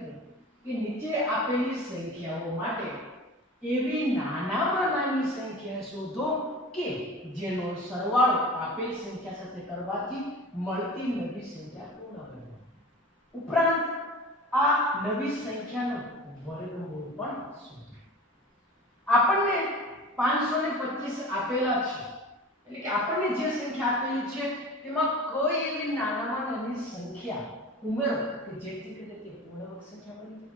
મિત્રો કે નીચે આપેલી સંખ્યાઓ માટે એવી નાનામાં નાની સંખ્યા શોધો કે જેનો સરવાળો આપેલ સંખ્યા સાથે કરવાથી મળતી નવી સંખ્યા પૂર્ણ બને ઉપરાંત આ નવી સંખ્યાનો વર્ગમૂળ પણ શોધો. આપણને 525 આપેલા છે. એટલે કે આપણને જે સંખ્યા આપેલી છે તેમાં કોઈ એવી નાનામાં નાની સંખ્યા ઉમેરો કે જેથી કરીને તે પૂર્ણાંક સંખ્યા બને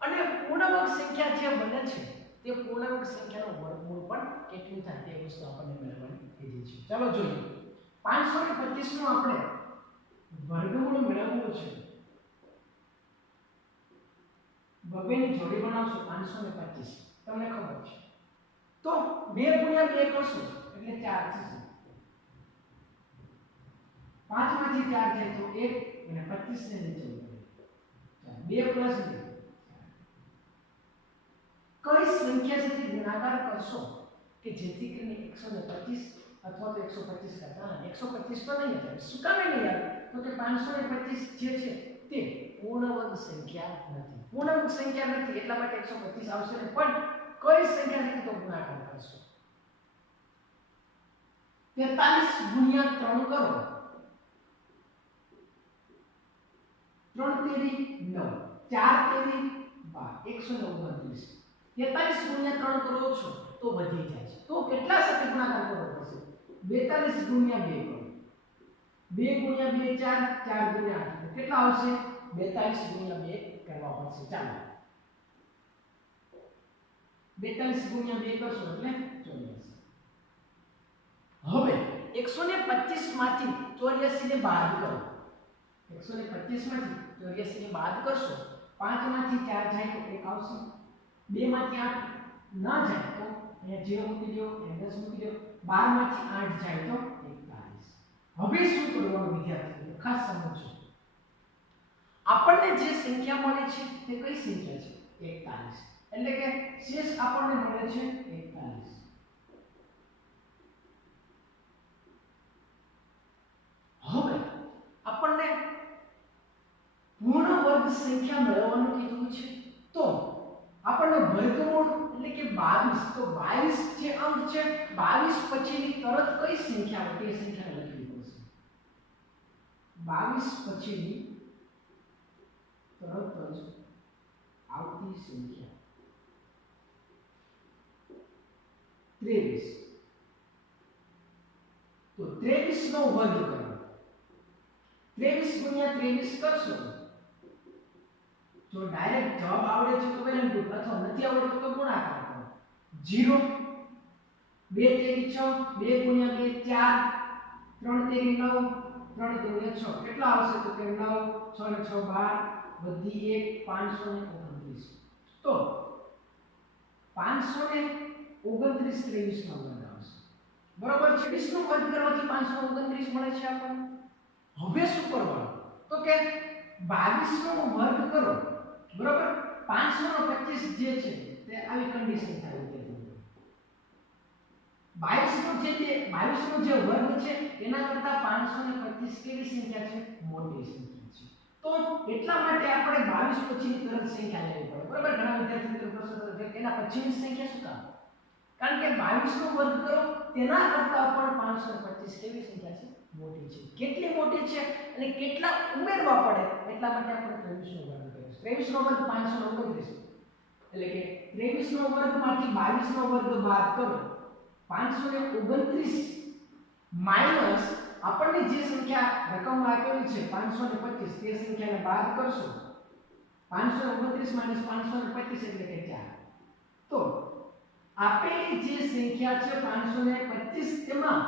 અને પૂર્ણાંક સંખ્યા જે બને છે, તે પૂર્ણાંક સંખ્યાનો વર્ગમૂળ પણ કેટલું થાય તે વસ્તુ આપણને મેળવવાની કીધી છે. ચાલો જોઈએ. 525 નું આપણે વર્ગમૂળ મેળવવું છે. બબેની જોડી બનાવશું, પાંચસો ને પચીસ. તમને ખબર છે. તો બે ગુણ્યા બે કરશો એટલે ચાર થશે. 5 માંથી 4 જાય તો એક, અને 25 ને નીચે બે પ્લસ 2 કઈ સંખ્યા સાથે ગુણાકાર કરશો કે જેથી કરીને 125 અથવા તો 125 કરતા એકસો પચીસ તો નહીં આવે. શું કામ નહીં આવે? તો કે 525 જે છે તે પૂર્ણવર્ગ સંખ્યા નથી. પૂર્ણવર્ગ સંખ્યા નથી, એટલા માટે 125 આવશે ને. પણ કઈ સંખ્યા સાથે તો ગુણાકાર કરશો? 43 ગુણ્યા ત્રણ કરો. ત્રણ તેરી 9 4 તેરી 12 129 43 ગુણ્યા 3 કરો છો, તો વધી જાય છે. તો કેટલા સાથે ગુણાકાર કરવો પડશે? 42 ગુણ્યા 2 કરો. 2 ગુણ્યા 2 4 4 ગુણ્યા 8 કેટલા આવશે? 42 ગુણ્યા 2 કરવા પડશે. ચાલો. 42 ગુણ્યા 2 કરશો એટલે 84 હવે 125 માંથી 84 ને બાદ કરો. 125 માંથી 84 ને બાદ કરશો. 5 માંથી 4 જાય તો 1 આવશે. 2 માંથી 8 ના જાય તો અહીંયા 0 મૂકી દો અહીંયા દસ મૂકી દો 12 માંથી 8 જાય તો 41 હવે શું કરવાનું વિદ્યાર્થીઓ? ખાસ સમજો. આપણને જે સંખ્યા મળે છે, તે કઈ સંખ્યા છે? 41 એટલે કે શેષ આપણને મળે છે 41 હવે આપણને પૂર્ણ વર્ગ સંખ્યા મેળવવાનું કીધું છે. આપણને વર્ગમૂળ એટલે કે 22 તો 22 જે અંક છે 22 પછીની તરત કઈ સંખ્યા તે સંખ્યા લખવી પડશે. 22 પછીની તરત જ આવતી સંખ્યા. 23 તો 23 નો વર્ગ કરો. 23 ગુણ્યા 23 કરશો? જો ડાયરેક્ટ જવાબ આવડે છે તો વેલ ગુડ અથવા નથી આવડતો તો ગુણાકાર કરો? 0 2 તેરી 6 2 ગુણ્યા 2 4 3 તેરી 9 3 તેરી 6 કેટલા આવશે તો કે 9 6 ને 6 12 વધી 1 529 તો 529 23 નો વર્ગ આવશે. બરોબર છે? 20 નો વર્ગ કરવાથી 529 મળે છે આપણને? હવે શું કરવાનું? તો કે 22 નો વર્ગ કરો. બરોબર? 525 જે છે, તે આવી કન્ડિશન થાય છે. 22 નો જે તે 22 નો જે વર્ગ છે, એના કરતા 525 કેવી સંખ્યા છે? મોટી સંખ્યા છે. તો એટલા માટે આપણે 22 પછીની તરત સંખ્યા લેવી પડે. બરોબર? ઘણા વિદ્યાર્થી મિત્રો પ્રશ્ન કરે છે એના પછીની સંખ્યા શું કામ? કારણ કે 22 નો વર્ગ કરો, તેના કરતા પણ 525 કેવી સંખ્યા છે? મોટી છે. કેટલી મોટી છે અને કેટલા ઉમેરવા પડે એટલા માટે આપણે 23 નો વર્ગ 23 નો વર્ગ 529 એટલે કે 23 નો વર્ગમાંથી 22 નો વર્ગ બાદ કરો 529 માઇનસ આપણને જે સંખ્યા રકમ આપેલી છે 525 તે સંખ્યાને બાદ કરશો. 529 માઇનસ 525 એટલે કે 4 તો આપેલી જે સંખ્યા છે 525 તેમાં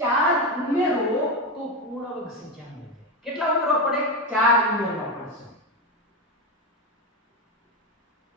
ચાર ઉમેરો તો પૂર્ણ વર્ગ સંખ્યા મળે. કેટલા ઉમેરવા પડે? ચાર ઉમેરવા પડશે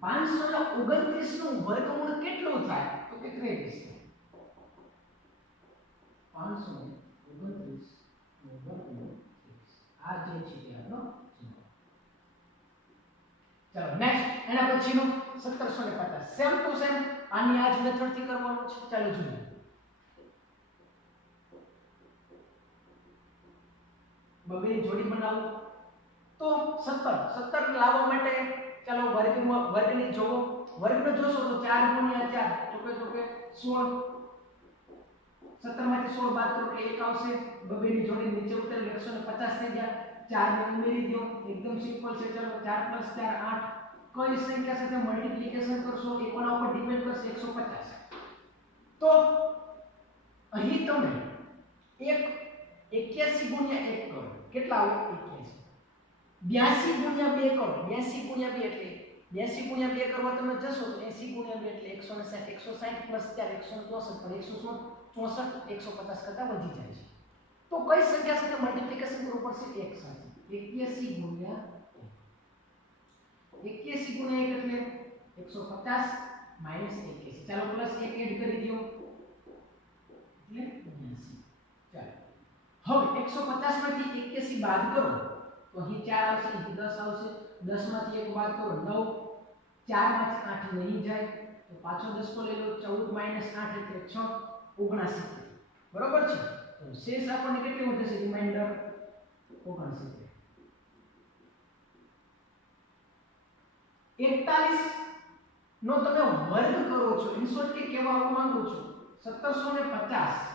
પાંચસો ને ઓગણત્રીસનું વર્ગમૂળ કેટલું થાય? તો કે ત્રેવીસ. પાંચસો ઓગણત્રીસનું વર્ગમૂળ આ જે છે સત્તરસો ને પચાસ. સેમ ટુ આની આ જ મેથડથી કરવાનું છે. જોઈએ. બબેની જોડી બનાવો. તો 17 17 લાવવા માટે ચાલો વર્ગમાં વર્ગની જોવો વર્ગને જોશો તો 4 ગુણ્યા 4 તો કે તો કે 16 17 માંથી 16 બાદ કરો એટલે 1 આવશે. બબેની જોડી નીચે ઉતરે 150 થઈ ગયા. 4 ને ઉમેરી દો. એકદમ સિમ્પલ છે. ચાલો 4 4 8 કઈ સંખ્યા સાથે મલ્ટીપ્લિકેશન કરશો એ કોના ઉપર ડિપેન્ડ કરશે. 150 તો અહીં તમે એક 81 ગુણ્યા 1 કરો. કેટલા આવે? 81 82 ગુણ્યા 2 કરો 82 ગુણ્યા 2 એટલે 82 ગુણ્યા 2 કરવા તમે જશો તો 80 ગુણ્યા 2 એટલે 160 160 પ્લસ 4 164 પણ 164 150 કરતા વધી જાય છે. તો કઈ સંખ્યા સાથે મલ્ટીપ્લિકેશન કરવું પડશે? 1 સાથે. 81 ગુણ્યા 81 ગુણ્યા 1 એટલે 150 માઇનસ 81 ચાલો પ્લસ 1 એડ કરી દો. એટલે 79 ચાલો. હવે 150 માંથી 81 બાદ કરો. તો અહીં ચાર આવશે અહીં દસ આવશે. 10 માંથી 1 બાદ કરો 9 4 માંથી 8 નહીં જાય. તો પાછો દસકો લઈ લો, ચૌદ માઇનસ આઠ એટલે 6 79 બરોબર છે? તો શેષ આપણને કેટલી વધે છે? રિમાઇન્ડર 79 41 નો તમે વર્ગ કરો છો ઇન શોર્ટ કે કહેવા માંગુ છું? 1750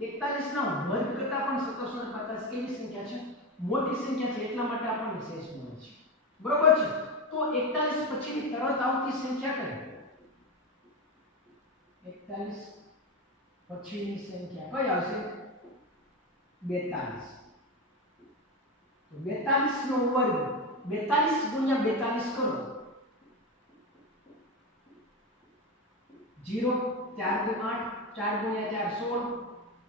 41 ના વર્ગ કરતા પણ 1750 કેવી સંખ્યા છે? મોટી સંખ્યા છે એટલા માટે આપણને શેષ મળે છે. બરોબર છે? તો 41 પછીની તરત આવતી સંખ્યા કઈ? 41 પછીની સંખ્યા કઈ આવશે? 42 તો 42 નો વર્ગ 42 ગુણ્યા 42 કરો. 0 4 દુ 8 4 ગુણ્યા 4 16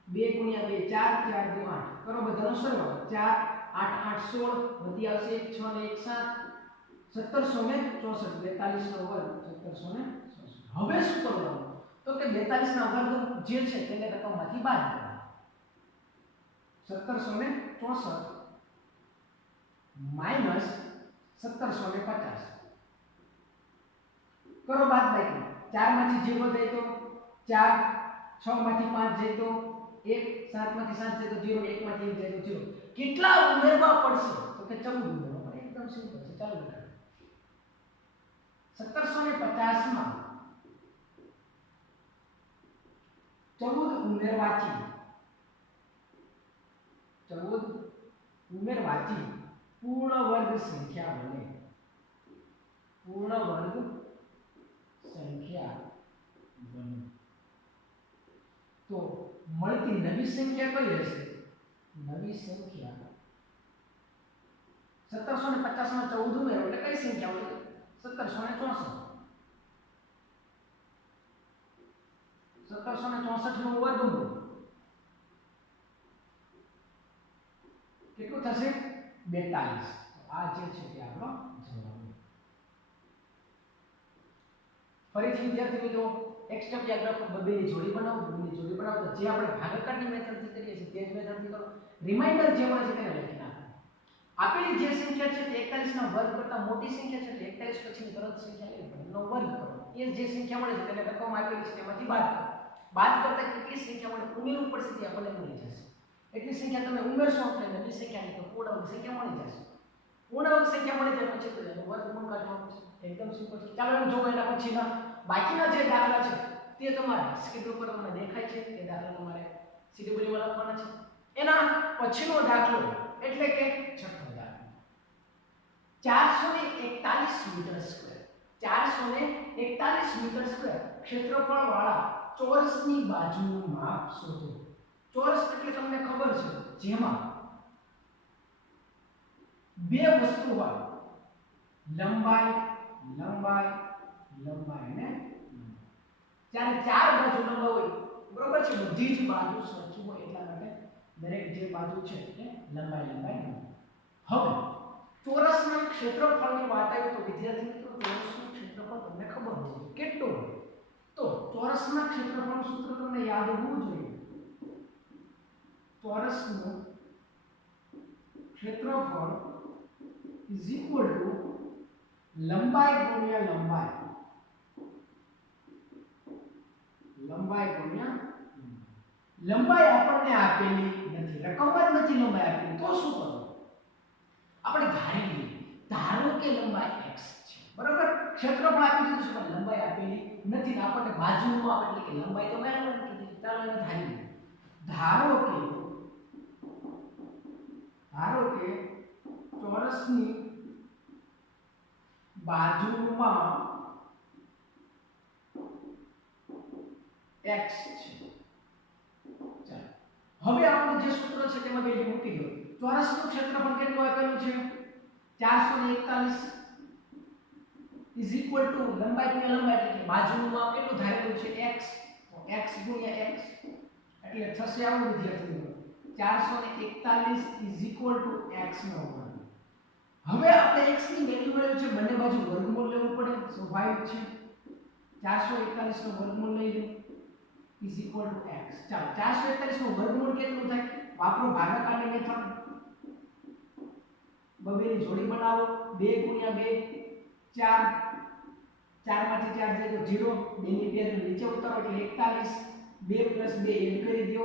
2 ગુણ્યા 2 4 4 દુ 8 કરો બધાનો સરવાળો 4 8 8 16 વધી આવશે 6 ને 1 7 1764 42 નો વર્ગ 1764 હવે શું કરવાનું? તો કે 42 ના વર્ગ જે છે તેને રકમમાંથી બાદ કરવાનો 1764 માઇનસ 1750 કરો બાદ બાકી. 4 માંથી 0 જાય તો 4 6 માંથી 5 જાય તો 1 7 માંથી 7 જાય તો 0 1 માંથી 1 જાય તો 0 કેટલા ઉમેરવા પડશે? તો કે 14 ઉમેરવા પડે એકદમ સિમ્પલ છે. ચાલો બેટા. 1750 માં 14 ઉમેરવાથી 14 ઉમેરવાથી પૂર્ણ વર્ગ સંખ્યા બને. પૂર્ણ વર્ગ સંખ્યા બને. તો મળતી નવી સંખ્યા કઈ હશે? નવી સંખ્યા. સત્તરસો ને પચાસમાં ચૌદ ઉમેરો એટલે કઈ સંખ્યા હોય? સત્તરસો ને ચોસઠ. સત્તરસો ને ચોસઠનું વર્ગમૂળ. કેટલું થશે? બેતાલીસ. આ જે છે તે આપણો જવાબ. ફરીથી વિદ્યાર્થી મિત્રો એક સ્ટેપ યાદ રાખો જોડી બનાવો બબેની જોડી બનાવો. તો જે આપણે ભાગાકારની મેથડથી કરીએ છીએ, તે જ મેથડથી કરો. રિમાઇન્ડર જે મળે છે તેને લખી નાખો. આપેલી જે સંખ્યા છે તે 41 નો વર્ગ કરતા મોટી સંખ્યા છે એટલે 41 પછીની તરત સંખ્યા લઈ નો વર્ગ કરો. એ જે સંખ્યા મળે છે તેને રકમ આપેલી છે, તેમાંથી બાદ કરો. બાદ કરતા કેટલી સંખ્યા મળે? ઉમેરવું પડશે તે આપણને મળી જશે. એટલી સંખ્યા તમે ઉમેરશો એટલે નવી સંખ્યાની તો પૂર્ણાંક સંખ્યા મળી જશે. પૂર્ણાંક સંખ્યા મળી જાય પછી તો એનું વર્ગમૂળ કાઢવાનું છે. એકદમ સિમ્પલ છે. ચાલો એમ જોવો એના પછીના બાકીના જે દાખલા છે, તે તમારે સ્ક્રીન ઉપર તમને દેખાય છે. તે દાખલા તમારે સીડીબીડીમાં લખવાના છે. એના પછીનો દાખલો એટલે કે છઠ્ઠો દાખલો. ચારસો ને એકતાલીસ મીટર સ્ક્વેર ચારસો ને એકતાલીસ મીટર સ્ક્વેર ક્ષેત્રફળ વાળા ચોરસની બાજુનું માપ શોધો. ચોરસ એટલે તમને ખબર છે, જેમાં બે વસ્તુ હોય. લંબાઈ લંબાઈ લંબાઈ ને. જ્યારે ચાર બાજુ લંબાઈ હોય, બરોબર છે બધી જ બાજુ સરખી હોય એટલા માટે દરેક જે બાજુ છે એ લંબાઈ લંબાઈ. હવે, ચોરસના ક્ષેત્રફળની વાત આવી તો વિદ્યાર્થી મિત્રો, ચોરસનું ક્ષેત્રફળ તમને ખબર હોય કેટલું હોય તો ચોરસના ક્ષેત્રફળનું સૂત્ર તમને યાદ હોવું જોઈએ ચોરસનું ક્ષેત્રફળ ઇઝ ઇક્વલ લંબાઈ ગુણ્યા લંબાઈ. લંબાઈ ગુણ્યા લંબાઈ આપણને આપેલી નથી, રકમ જ નથી લંબાઈ આપેલી, તો શું કરવું? આપણે ધારી લઈએ, ધારો કે લંબાઈ x છે, બરાબર? ક્ષેત્રફળ આપી દીધું છે, પણ લંબાઈ આપેલી નથી ને આપણને બાજુમાં એટલે કે લંબાઈ તો બરાબર કીધી ચાલો એને ધારી લઈએ. ધારો કે ધારો કે ચોરસની બાજુમાં x છે. હવે આપણું જે સૂત્ર છે તેમાં વેલ્યુ મૂકી દો. ચોરસનું ક્ષેત્રફળ કેટલું આપેલું છે? 441 is equal ટુ લંબાઈ ગુણ્યા લંબાઈ એટલે કે બાજુમાં કેટલું ધારેલું છે? X. તો x ગુણ્યા x. એટલે થશે આવું વિદ્યાર્થી મિત્રો 441 is equal ટુ x નો વર્ગ. હવે આપણે x ની વેલ્યુ મળ્યું છે, બંને બાજુ વર્ગમૂળ લેવું પડે. સ્વાભાવિક છે. 441 નો વર્ગમૂળ લઈ લો. Is equal to x. ચાલો 441 નું વર્ગમૂળ કેટલું થાય? વાપરો ભાગાકારની મેથડ બબેની જોડી બનાવો. 2 ગુણ્યા 2 4 4 માંથી 4 જાય તો 0 2 ની પેર નીચે ઉતારો એટલે 41 2 2 એડ કરી દો.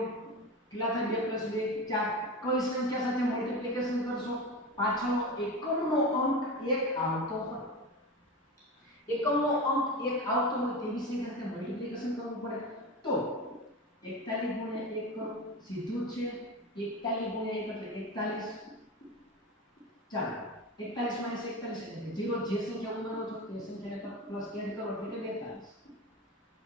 કેટલા થાય? 2 2 4 કઈ સંખ્યા સાથે મલ્ટીપ્લિકેશન કરશો? પાછળનો એકમનો અંક એક આવતો હોય. એકમનો અંક એક આવતો હોય તેવી સંખ્યા સાથે મલ્ટીપ્લિકેશન કરવું પડે. તો 41 ગુણ્યા એક કરો સીધું જ છે. 41 ગુણ્યા એક એટલે 41 ચાલો 41 માઇનસ 41 એટલે જીરો જે સંખ્યા ઉમેરો છો તે સંખ્યાને પ્લસ એડ કરો એટલે કે 42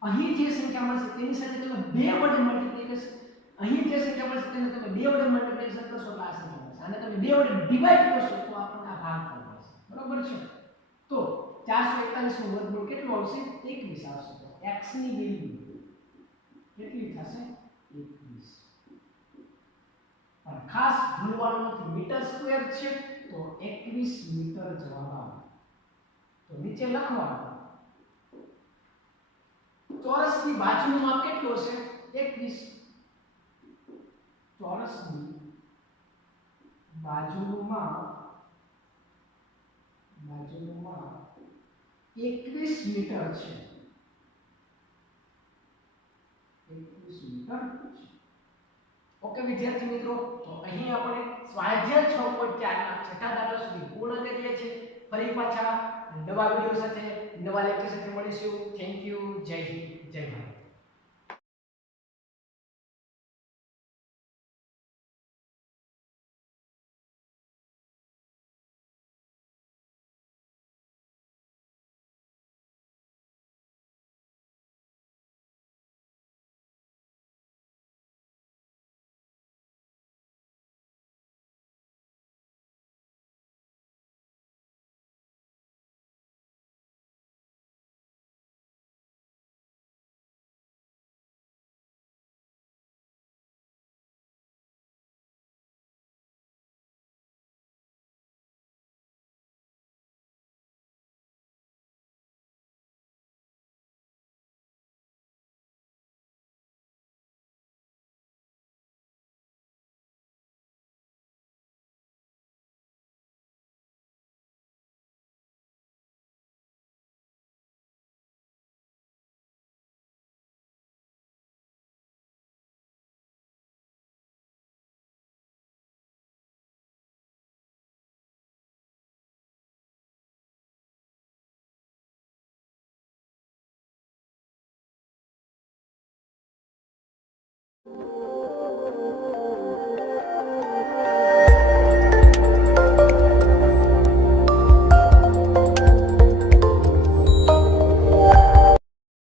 અહીં જે સંખ્યા મળશે તેની સાથે તમે બે વડે મલ્ટીપ્લિકેશન અહીં જે સંખ્યા મળશે તેને તમે બે વડે મલ્ટીપ્લિકેશન કરશો તો આ સંખ્યા મળશે અને તમે બે વડે ડિવાઈડ કરશો તો આપણને આ મળશે બરાબર છે? તો 441 નું વર્ગમૂળ કેટલું આવશે? 21 આવશે. તો x ની વેલ્યુ કેટલી થશે? 21 પણ ખાસ ભૂલવાનું નથી. મીટર સ્ક્વેર છે, તો 21 મીટર જવાબ આવે. તો નીચે લખવાનું. ચોરસની બાજુનું માપ કેટલું હશે? 21 ચોરસની બાજુનું માપ 21 મીટર છે. 21 મીટર છે. ઓકે, વિદ્યાર્થી મિત્રો, તો અહીં આપણે સ્વાધ્યાય 6.4 ના છઠ્ઠા દાખલા સુધી પૂર્ણ કરીએ છીએ. ફરી પાછા નવા વીડિયો સાથે, નવા લેક્ચર સાથે મળીશું. થેન્ક યુ જય હિન્દ. જય ભારત. you